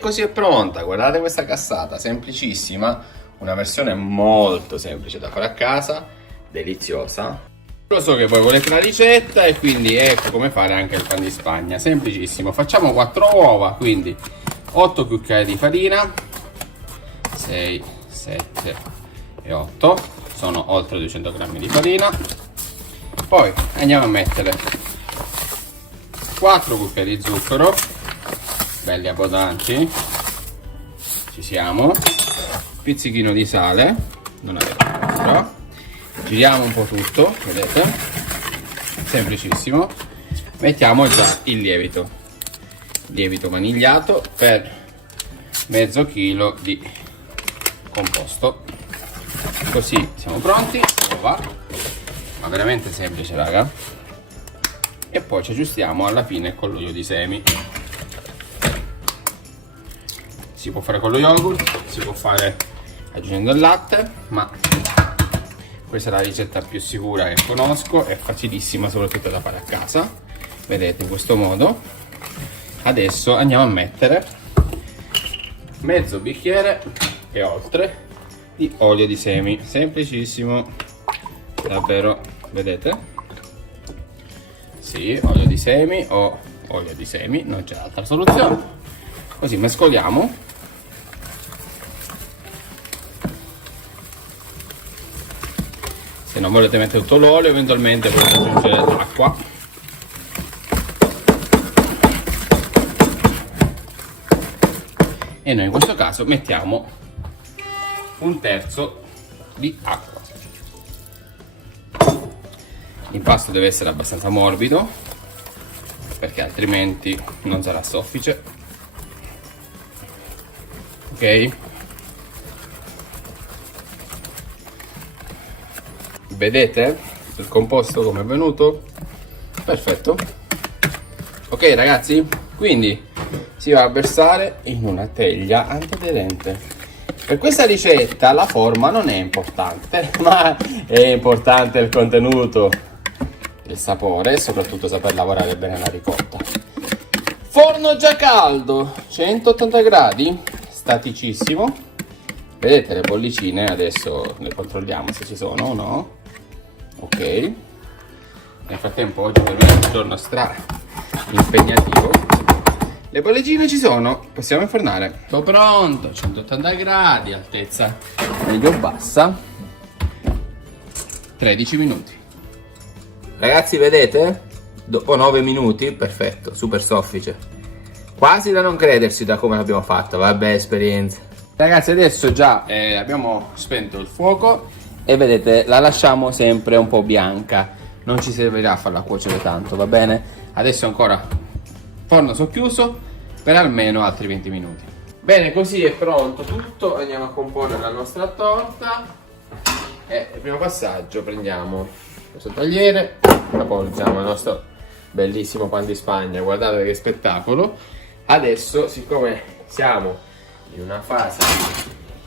Così è pronta, guardate questa cassata, semplicissima, una versione molto semplice da fare a casa, deliziosa. Lo so che voi volete la ricetta e quindi ecco come fare anche il pan di Spagna, semplicissimo. Facciamo 4 uova, quindi 8 cucchiai di farina, 6, 7 e 8, sono oltre 200 grammi di farina. Poi andiamo a mettere 4 cucchiai di zucchero, belli abbondanti, ci siamo, pizzichino di sale, non avete però, giriamo un po' tutto, vedete, semplicissimo, mettiamo già il lievito vanigliato per mezzo chilo di composto, così siamo pronti, va, ma veramente semplice raga, e poi ci aggiustiamo alla fine con l'olio di semi. Si può fare con lo yogurt, si può fare aggiungendo il latte, ma questa è la ricetta più sicura che conosco, è facilissima soprattutto da fare a casa, vedete in questo modo. Adesso andiamo a mettere mezzo bicchiere e oltre di olio di semi, semplicissimo, davvero, vedete? Sì, olio di semi o olio di semi, non c'è altra soluzione. Così mescoliamo. Se non volete mettere tutto l'olio, eventualmente potete aggiungere l'acqua. E noi in questo caso mettiamo 1/3 di acqua. L'impasto deve essere abbastanza morbido, perché altrimenti non sarà soffice. Ok? Vedete il composto come è venuto? Perfetto. Ok ragazzi, quindi si va a versare in una teglia antiaderente. Per questa ricetta la forma non è importante, ma è importante il contenuto, il sapore e soprattutto saper lavorare bene la ricotta. Forno già caldo, 180 gradi, staticissimo. Vedete le bollicine, adesso le controlliamo se ci sono o no. Ok, nel frattempo oggi per me è un giorno stra impegnativo. Le bollicine ci sono, possiamo infornare. Tutto pronto, 180 gradi, altezza medio bassa, 13 minuti. Ragazzi vedete? Dopo 9 minuti, perfetto, super soffice. Quasi da non credersi da come l'abbiamo fatto, vabbè, esperienza. Ragazzi adesso già abbiamo spento il fuoco e vedete la lasciamo sempre un po' bianca, non ci servirà a farla cuocere tanto, va bene? Adesso ancora forno socchiuso per almeno altri 20 minuti. Bene, così è pronto tutto, andiamo a comporre la nostra torta e il primo passaggio prendiamo questo tagliere, appoggiamo il nostro bellissimo pan di Spagna, guardate che spettacolo. Adesso siccome siamo in una fase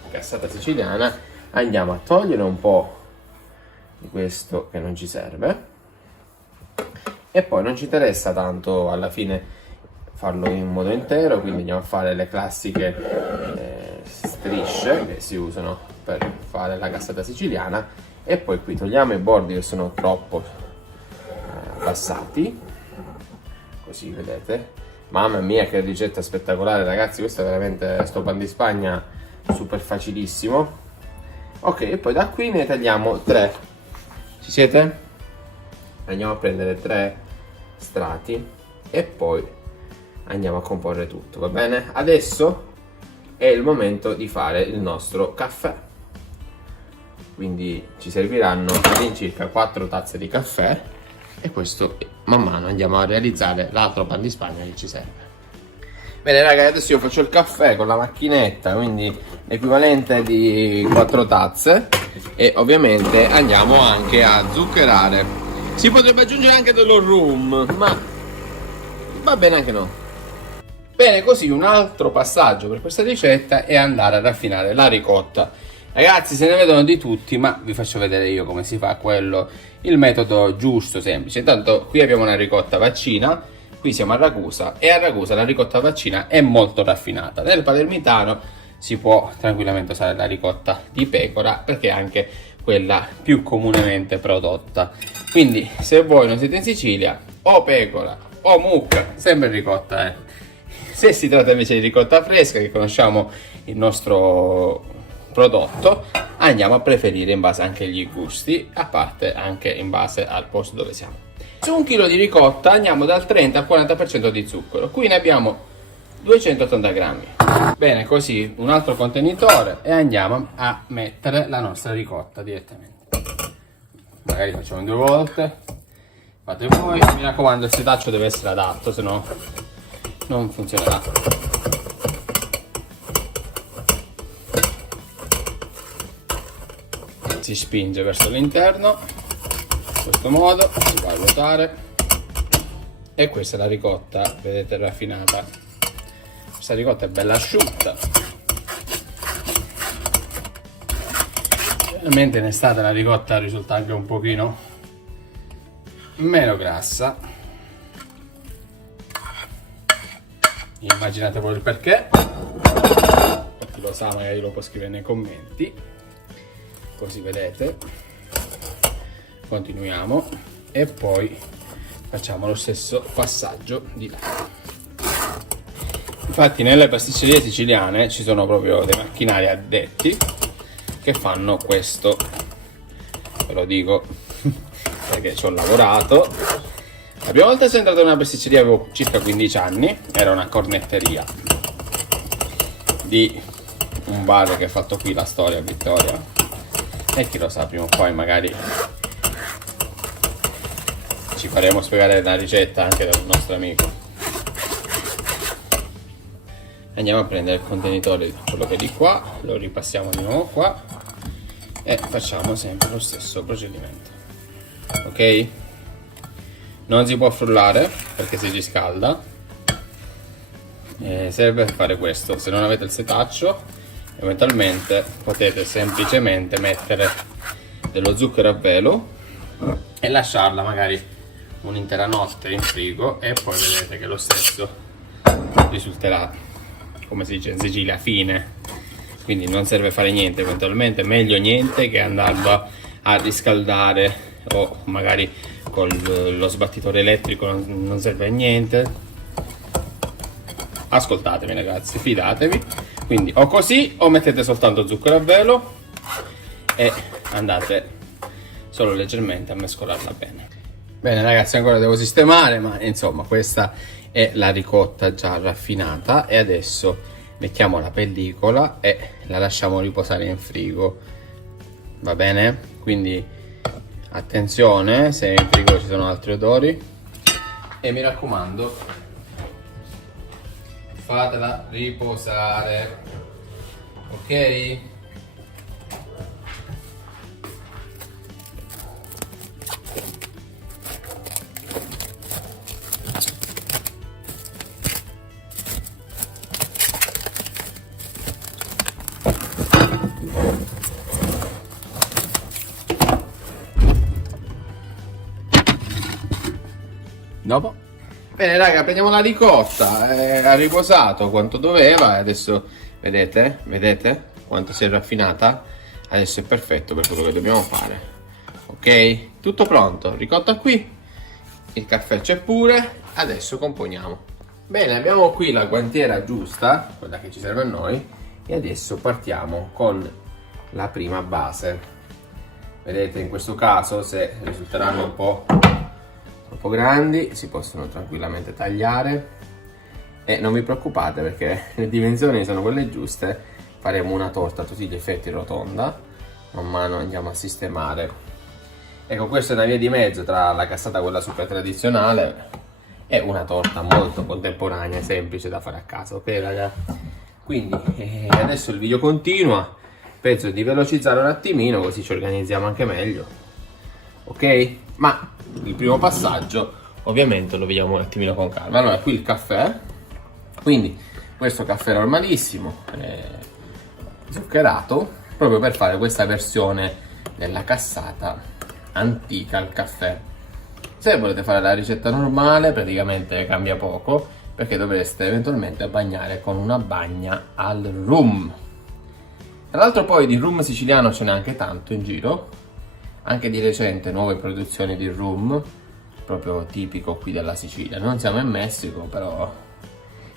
di cassata siciliana andiamo a togliere un po' di questo che non ci serve e poi non ci interessa tanto alla fine farlo in modo intero, quindi andiamo a fare le classiche strisce che si usano per fare la cassata siciliana e poi qui togliamo i bordi che sono troppo abbassati, così vedete. Mamma mia che ricetta spettacolare ragazzi, questo è veramente sto pan di Spagna super facilissimo. Ok, e poi da qui ne tagliamo 3. Ci siete? Andiamo a prendere 3 strati e poi andiamo a comporre tutto, va bene? Adesso è il momento di fare il nostro caffè. Quindi ci serviranno all'incirca 4 tazze di caffè e questo man mano andiamo a realizzare l'altro pan di Spagna che ci serve. Bene ragazzi, adesso io faccio il caffè con la macchinetta, quindi l'equivalente di 4 tazze e ovviamente andiamo anche a zuccherare. Si potrebbe aggiungere anche dello rum, ma va bene anche no. Bene, così un altro passaggio per questa ricetta è andare a raffinare la ricotta. Ragazzi, se ne vedono di tutti, ma vi faccio vedere io come si fa quello, il metodo giusto, semplice. Intanto qui abbiamo una ricotta vaccina, Qui siamo a Ragusa e a Ragusa la ricotta vaccina è molto raffinata. Nel palermitano si può tranquillamente usare la ricotta di pecora perché è anche quella più comunemente prodotta. Quindi se voi non siete in Sicilia, o pecora o mucca, sempre ricotta. Se si tratta invece di ricotta fresca, che conosciamo il nostro prodotto, andiamo a preferire in base anche agli gusti, a parte anche in base al posto dove siamo. Su 1 chilo di ricotta andiamo dal 30 al 40% di zucchero, qui ne abbiamo 280 grammi. Bene, così un altro contenitore e andiamo a mettere la nostra ricotta direttamente. Magari facciamo 2 volte, fate voi, mi raccomando il setaccio deve essere adatto, se no non funzionerà. Si spinge verso l'interno in questo modo, si va a ruotare e questa è la ricotta, vedete, raffinata. Questa ricotta è bella asciutta. Ovviamente in estate la ricotta risulta anche un pochino meno grassa. Immaginate voi il perché. Chi lo sa magari lo può scrivere nei commenti. Così vedete. Continuiamo e poi facciamo lo stesso passaggio di là. Infatti nelle pasticcerie siciliane ci sono proprio dei macchinari addetti che fanno questo, ve lo dico perché ci ho lavorato. La prima volta che sono entrato in una pasticceria avevo circa 15 anni, era una cornetteria di un bar che ha fatto qui la storia a Vittoria e chi lo sa, prima o poi magari ci faremo spiegare la ricetta anche da un nostro amico. Andiamo a prendere il contenitore, quello che è di qua, lo ripassiamo di nuovo qua e facciamo sempre lo stesso procedimento. Ok? Non si può frullare perché si riscalda. Serve per fare questo. Se non avete il setaccio, eventualmente potete semplicemente mettere dello zucchero a velo e lasciarla magari un'intera notte in frigo e poi vedete che lo stesso risulterà, come si dice in Sicilia, fine. Quindi non serve fare niente, eventualmente meglio niente che andarlo a riscaldare o magari con lo sbattitore elettrico non serve a niente. Ascoltatemi ragazzi, fidatevi. Quindi o così o mettete soltanto zucchero a velo e andate solo leggermente a mescolarla bene. Bene ragazzi, ancora devo sistemare, ma insomma questa è la ricotta già raffinata e adesso mettiamo la pellicola e la lasciamo riposare in frigo, va bene? Quindi attenzione se in frigo ci sono altri odori e mi raccomando fatela riposare, ok? Dopo? Bene raga, prendiamo la ricotta, ha riposato quanto doveva e adesso vedete quanto si è raffinata? Adesso è perfetto per quello che dobbiamo fare, ok? Tutto pronto, ricotta qui, il caffè c'è pure, adesso componiamo. Bene, abbiamo qui la guantiera giusta, quella che ci serve a noi, e adesso partiamo con la prima base. Vedete, in questo caso se risulteranno un po' troppo grandi si possono tranquillamente tagliare e non vi preoccupate perché le dimensioni sono quelle giuste. Faremo una torta a tutti gli effetti rotonda, man mano andiamo a sistemare. Ecco, questa è una via di mezzo tra la cassata quella super tradizionale e una torta molto contemporanea e semplice da fare a casa, ok raga? Quindi adesso il video continua, penso di velocizzare un attimino così ci organizziamo anche meglio, ok? Ma il primo passaggio ovviamente lo vediamo un attimino con calma. Allora, qui il caffè, quindi questo caffè normalissimo, zuccherato, proprio per fare questa versione della cassata antica al caffè. Se volete fare la ricetta normale, praticamente cambia poco, perché dovreste eventualmente bagnare con una bagna al rum. Tra l'altro poi di rum siciliano ce n'è anche tanto in giro, anche di recente nuove produzioni di rum, proprio tipico qui della Sicilia. Non siamo in Messico, però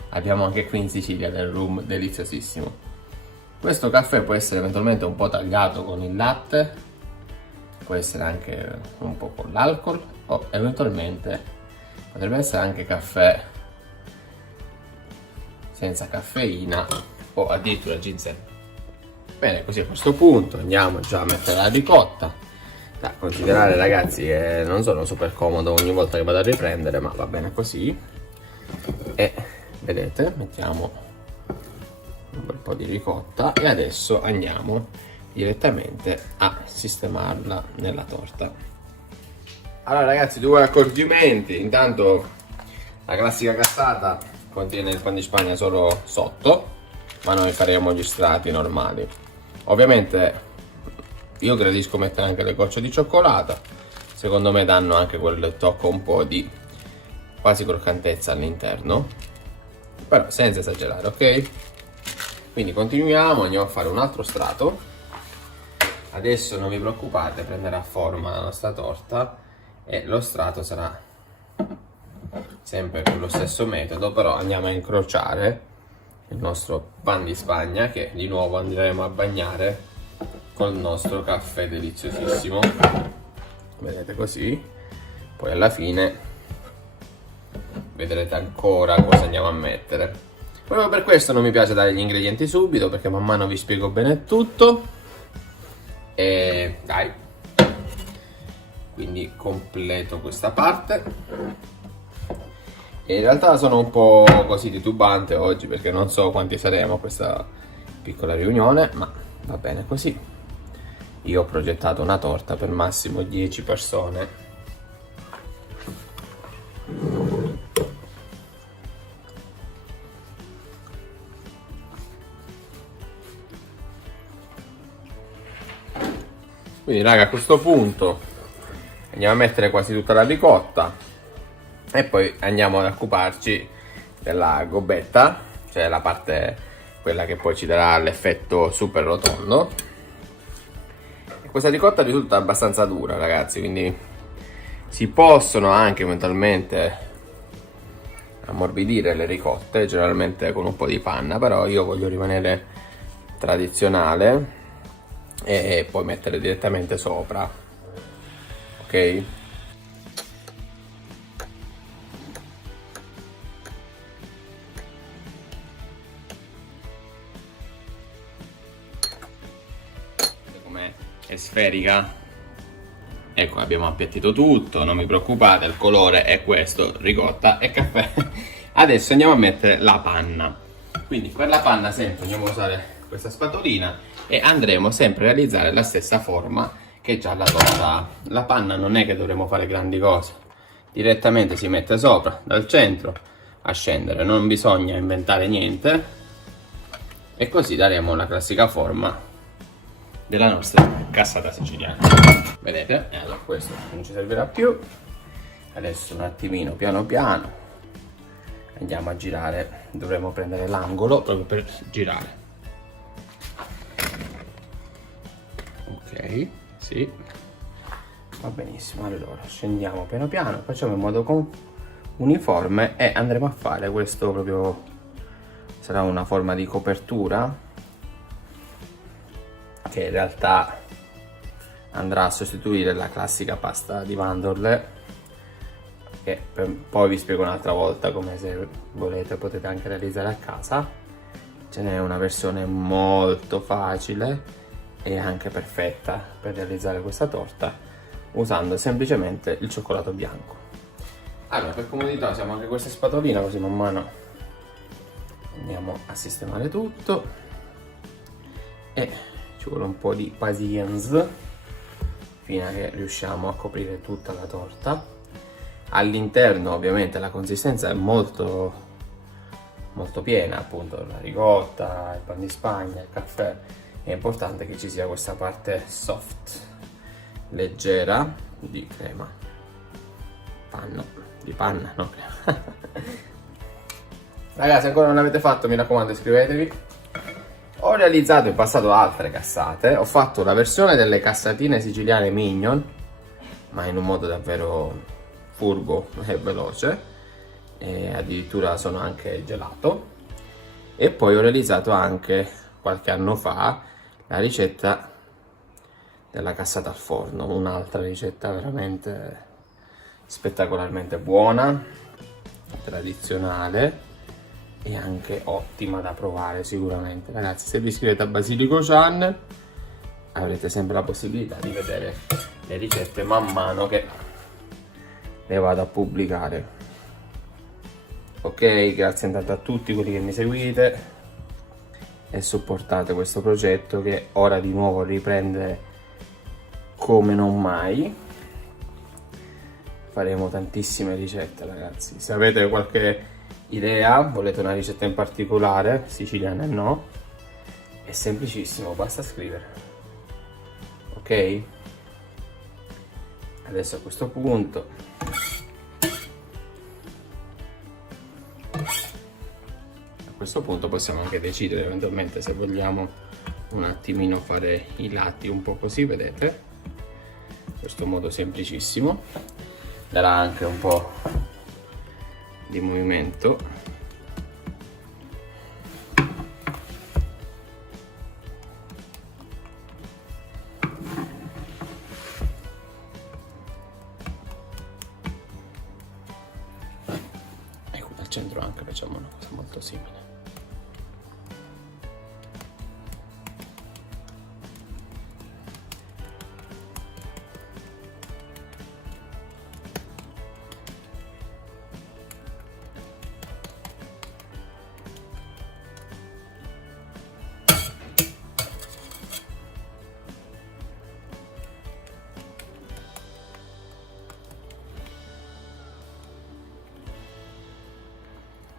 abbiamo anche qui in Sicilia del rum deliziosissimo. Questo caffè può essere eventualmente un po' tagliato con il latte, può essere anche un po' con l'alcol, o eventualmente potrebbe essere anche caffè senza caffeina o addirittura ginseng. Bene, così a questo punto andiamo già a mettere la ricotta. Da considerare, ragazzi, che non sono super comodo ogni volta che vado a riprendere, ma va bene così. E vedete, mettiamo un bel po' di ricotta e adesso andiamo direttamente a sistemarla nella torta. Allora ragazzi, due accorgimenti. Intanto la classica cassata contiene il pan di Spagna solo sotto, ma noi faremo gli strati normali. Ovviamente io gradisco mettere anche le gocce di cioccolata, secondo me danno anche quel tocco un po' di quasi croccantezza all'interno, però senza esagerare, ok? Quindi continuiamo, andiamo a fare un altro strato. Adesso non vi preoccupate, prenderà forma la nostra torta e lo strato sarà sempre con lo stesso metodo, però andiamo a incrociare il nostro pan di Spagna, che di nuovo andremo a bagnare col nostro caffè deliziosissimo. Vedete così? Poi alla fine vedrete ancora cosa andiamo a mettere. Proprio per questo non mi piace dare gli ingredienti subito, perché man mano vi spiego bene tutto. E dai, quindi completo questa parte. E in realtà sono un po' così titubante oggi, perché non so quanti saremo a questa piccola riunione, ma va bene così. Io ho progettato una torta per massimo 10 persone. Quindi raga, a questo punto andiamo a mettere quasi tutta la ricotta e poi andiamo ad occuparci della gobbetta, cioè la parte quella che poi ci darà l'effetto super rotondo. E questa ricotta risulta abbastanza dura, ragazzi, quindi si possono anche eventualmente ammorbidire le ricotte, generalmente con un po' di panna, però io voglio rimanere tradizionale e poi mettere direttamente sopra, ok? Com'è? È sferica? Ecco, abbiamo appiattito tutto, non mi preoccupate, il colore è questo, ricotta e caffè. Adesso andiamo a mettere la panna. Quindi per la panna sempre andiamo a usare questa spatolina e andremo sempre a realizzare la stessa forma che già la torta. La panna non è che dovremo fare grandi cose, direttamente si mette sopra dal centro a scendere, non bisogna inventare niente, e così daremo la classica forma della nostra cassata siciliana. Vedete? E allora questo non ci servirà più. Adesso un attimino piano piano andiamo a girare, dovremo prendere l'angolo proprio per girare. Ok, sì, va benissimo. Allora scendiamo piano piano, facciamo in modo uniforme e andremo a fare questo proprio, sarà una forma di copertura che in realtà andrà a sostituire la classica pasta di mandorle, che poi vi spiego un'altra volta come, se volete potete anche realizzare a casa. Ce n'è una versione molto facile e anche perfetta per realizzare questa torta, usando semplicemente il cioccolato bianco. Allora, per comodità usiamo anche questa spatolina, così man mano andiamo a sistemare tutto e ci vuole un po' di patience fino a che riusciamo a coprire tutta la torta. All'interno ovviamente la consistenza è molto piena, appunto la ricotta, il pan di Spagna, il caffè. È importante che ci sia questa parte soft, leggera di crema. panno, di panna, no? Ragazzi, ancora non l'avete fatto, mi raccomando, iscrivetevi. Ho realizzato in passato altre cassate, ho fatto la versione delle cassatine siciliane Mignon, ma in un modo davvero furbo e veloce, e addirittura sono anche gelato. E poi ho realizzato anche qualche anno fa la ricetta della cassata al forno, un'altra ricetta veramente spettacolarmente buona, tradizionale e anche ottima da provare sicuramente. Ragazzi, se vi iscrivete a Basilico Channel avrete sempre la possibilità di vedere le ricette man mano che le vado a pubblicare. Ok, grazie intanto a tutti quelli che mi seguite e supportate questo progetto che ora di nuovo riprende come non mai. Faremo tantissime ricette, ragazzi. Se avete qualche idea, volete una ricetta in particolare, siciliana e no, è semplicissimo, basta scrivere. Ok? Adesso a questo punto possiamo anche decidere eventualmente se vogliamo un attimino fare i lati un po' così, vedete? In questo modo semplicissimo, darà anche un po' di movimento. Ecco, al centro anche facciamo una cosa molto simile.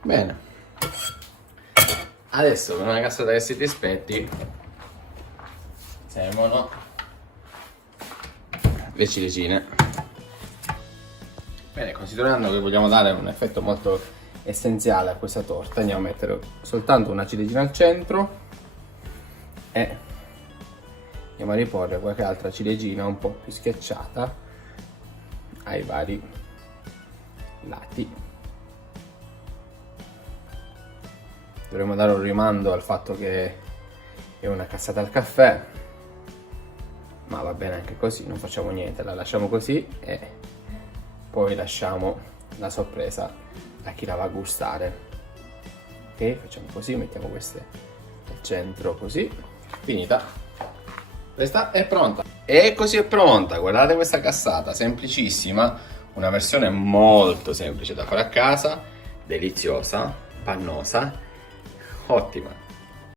Bene, adesso per una cassata che si ti aspetti servono le ciliegine. Bene, considerando che vogliamo dare un effetto molto essenziale a questa torta, andiamo a mettere soltanto una ciliegina al centro e andiamo a riporre qualche altra ciliegina un po' più schiacciata ai vari lati. Dovremmo dare un rimando al fatto che è una cassata al caffè, ma va bene anche così, non facciamo niente, la lasciamo così e poi lasciamo la sorpresa a chi la va a gustare. Ok, facciamo così, mettiamo queste al centro così, finita. Questa è pronta. E così è pronta, guardate questa cassata, semplicissima, una versione molto semplice da fare a casa, deliziosa, pannosa, ottima.